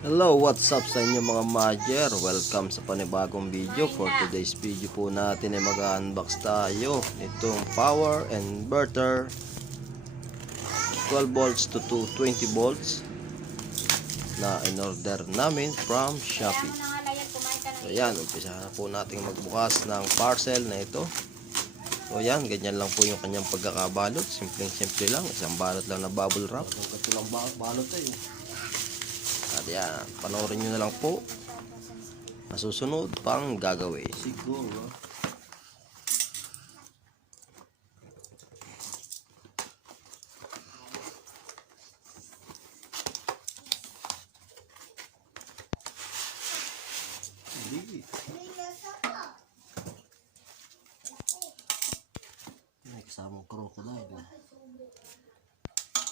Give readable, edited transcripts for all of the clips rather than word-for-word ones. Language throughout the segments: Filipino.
Hello, what's up sa inyo mga Majer? Welcome sa panibagong video. For today's video po natin ay mag-unbox tayo nitong power inverter 12 volts to 20 volts na in-order namin from Shopee. So yan, umpisa na po natin magbukas ng parcel na ito. So yan, ganyan lang po yung kanyang pagkakabalot. Simpleng-simple lang, isang balot lang na bubble wrap. Ito lang balot tayo. At yan, panoorin nyo na lang po masusunod pang gagawin. Siguro may kasamang crocodile,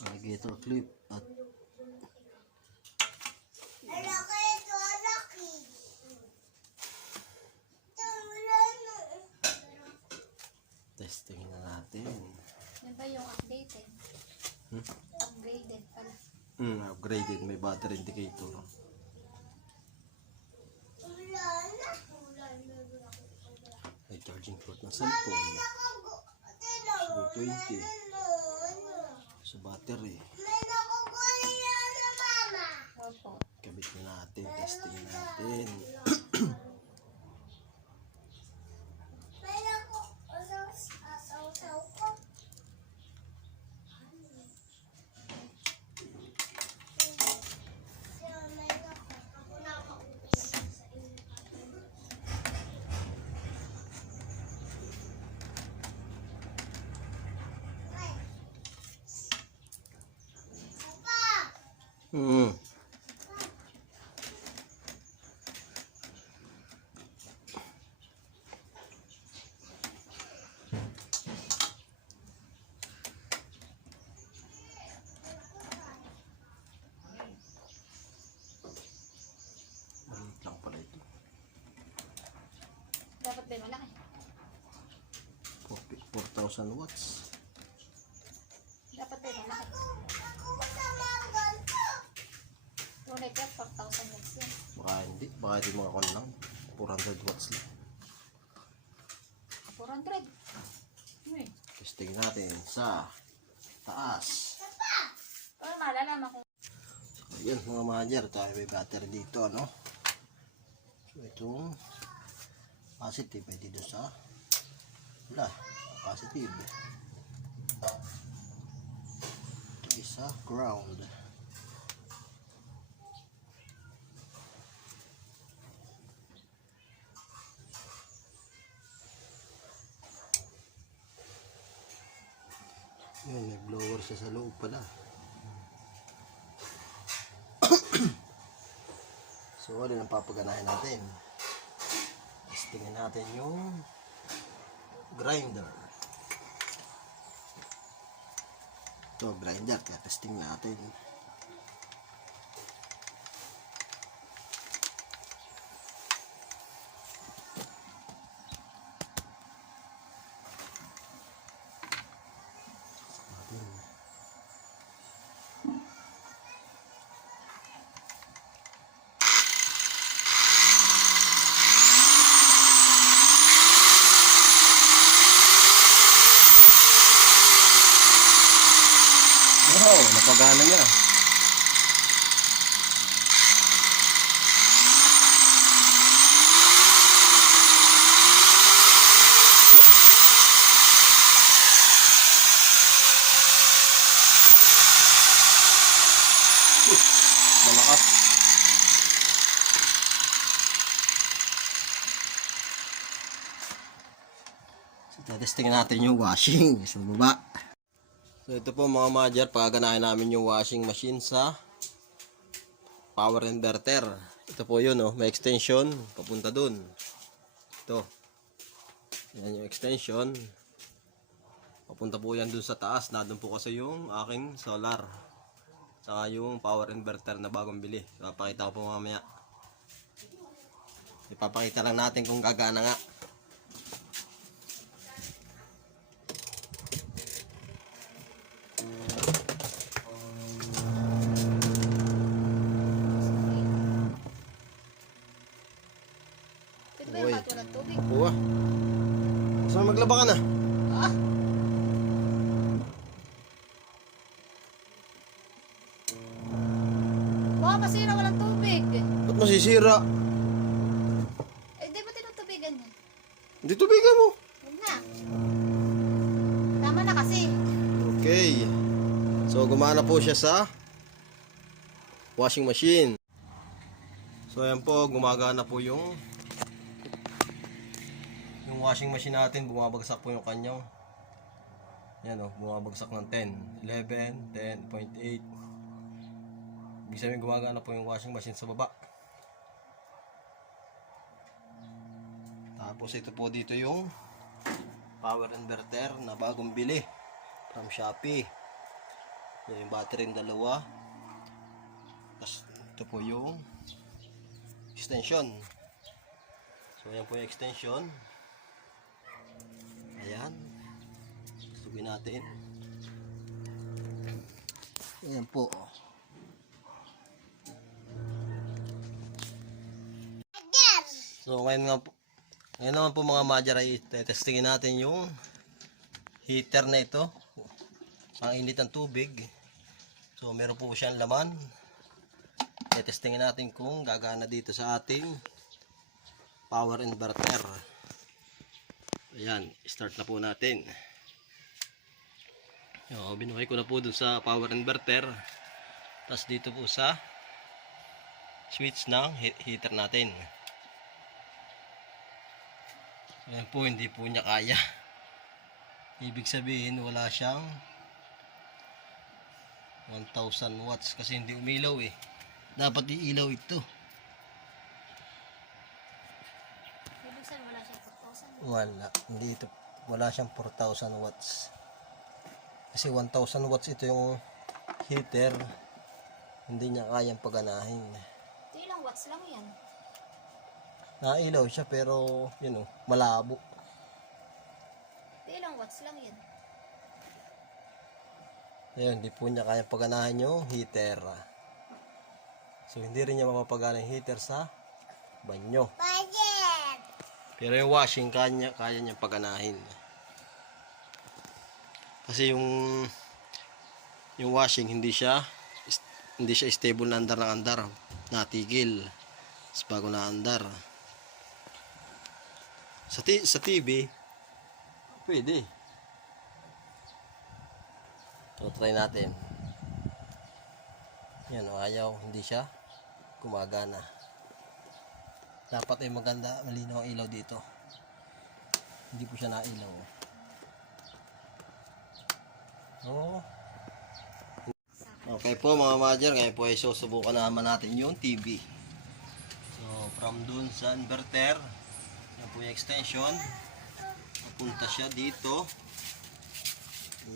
alligator clip at testing na natin. Yan ba yung updated? Upgraded pala. Upgraded, may battery indicator. May charging port ng cellphone. So 20 sa battery. Opo. Kabit na natin, testing natin. Maliit lang pala ito. Dapat ba malaki? 4,000 watts. Dapat ba malaki? Tunay ka, 4,000 watts yan. Baka hindi mga kon lang. 400 watts lang. 400. Testing natin sa taas. Para malalaman kung Ayan mga Majer, tayo may battery dito, ano? So itong positive ay dito sa positive. Ito isa ground. Yun, may blower siya sa loob pala. So, ano lang papaganahin natin? Testingin natin yung grinder. Ito, grinder. Kaya testing natin. Wow, napagana niya. Malakas. So, testingin natin yung washing sa baba. So ito po mga Majer, pagaganahin namin yung washing machine sa power inverter. Ito po yun, oh, may extension papunta dun. Ito. Yan yung extension. Papunta po yan dun sa taas. Nandun po kasi yung aking solar. Saka yung power inverter na bagong bili. So papakita ko po mamaya. Ipapakita lang natin kung gagana nga. walang tubig. Buwa. Gusto mo maglaba ka na? Ah! Baka masira, walang tubig. Ba't masisira? Eh, di ba tinutubigan yan? Hindi tubigan mo. Huwag na. Tama na kasi. Okay. So, gumana po siya sa washing machine. So, ayan po, gumagana po yung washing machine natin. Bumabagsak po yung kanyang. Yan o, bumabagsak ng 10, 11, 10.8. Ibig sabihin, gumagana po yung washing machine sa baba. Tapos, ito po dito yung power inverter na bagong bili from Shopee. Yan yung battery yung dalawa. Tapos ito po yung extension. So yan po yung extension. Ayan. Tugin natin. Ayan po. So ngayon naman po mga madjar ay testingin natin yung heater na ito. Ang init ng tubig. So meron po siyang laman. Testingin natin kung gagana dito sa ating power inverter. Ayan, start na po natin. Binuhay ko na po dun sa power inverter. Tapos dito po sa switch ng heater natin. Ayan po, hindi po niya kaya. Ibig sabihin wala siyang 1,000 watts kasi hindi umilaw eh. Dapat iilaw ito. Ibig sabihin wala siya 4,000. Wala siyang 4,000 watts. Kasi 1,000 watts ito yung heater. Hindi niya kayang paganahin. Ito ilang watts lang yan. Nailaw siya pero yun o, malabo. Ito ilang watts lang yan. Ayun, hindi po niya kayang paganahin yung heater. So hindi rin niya mapapagana yung heater sa banyo. Pero yung washing kaya niya paganahin. Kasi yung washing hindi siya stable na andar ng andar. Natigil. Tapos bago na andar. Sa TV pwede. So try natin. Yan o, ayaw, hindi siya gumagana. Dapat ay maganda, malinaw ang ilaw dito. Hindi po siya nailaw. Oh. Okay po mga madjar, ngayon po ay susubukan naman natin yung TV. So from dun sa inverter, yan po yung extension. Papunta siya dito.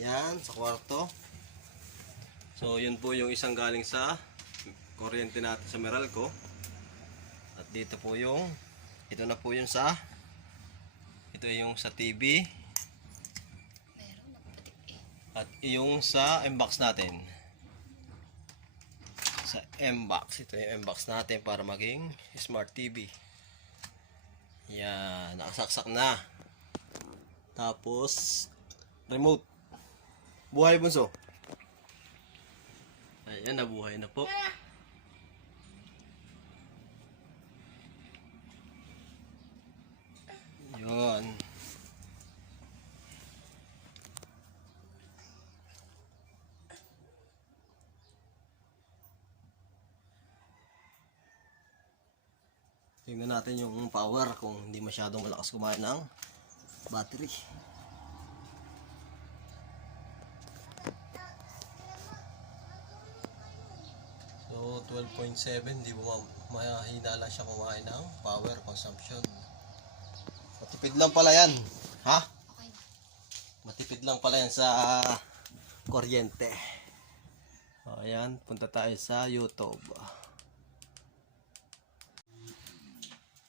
Yan, sa kwarto. So yun po yung isang galing sa kuryente natin sa Meralco. At dito po yung ito yung sa TV. At yung sa M-box natin. Sa M-box, ito yung M-box natin para maging smart TV. Yan, nakasaksak na. Tapos remote. Buhay bunso. Ayan, nabuhay na po. Yun. Tingnan natin yung power kung hindi masyadong malakas kumain ng battery. So 12.7, hindi mahina lang siya kumain ng power consumption. Matipid lang pala yan. Ha? Okay na. Matipid lang pala yan sa kuryente. O, ayan, punta tayo sa YouTube.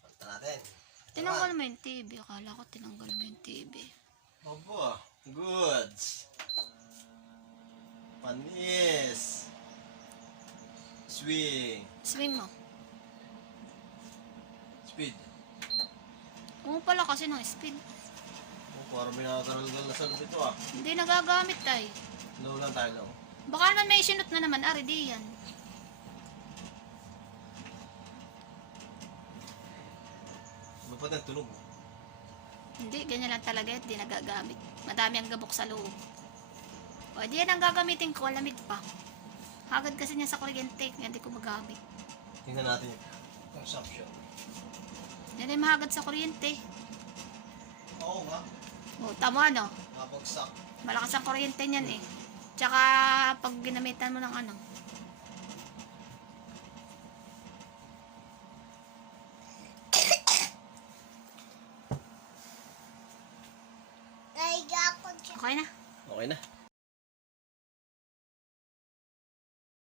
Punta natin. Tinanggal mo yung TV. Akala ko tinanggal mo yung TV. Opo, goods. Panis. Swing. Swing mo. Speed. Oo pala kasi ng speed. Oh, parang may nakakaralgal na sa loob ito ah. Hindi nagagamit ay. Low lang tayo low. Baka naman may sinot na naman, ari di yan. Ba't ang tunog? Hindi, ganyan lang talaga yun, di nagagamit. Madami ang gabok sa loob. O, di yan ang gagamitin ko, lamig pa. Hagad kasi niya sa kuryente, kaya hindi ko magamit. Tingnan natin yung consumption. Yan ay mahagad sa kuryente. Oo nga. O, tama no? Napagsak. Malakas ang kuryente niyan eh. Tsaka, pag ginamitan mo ng ano,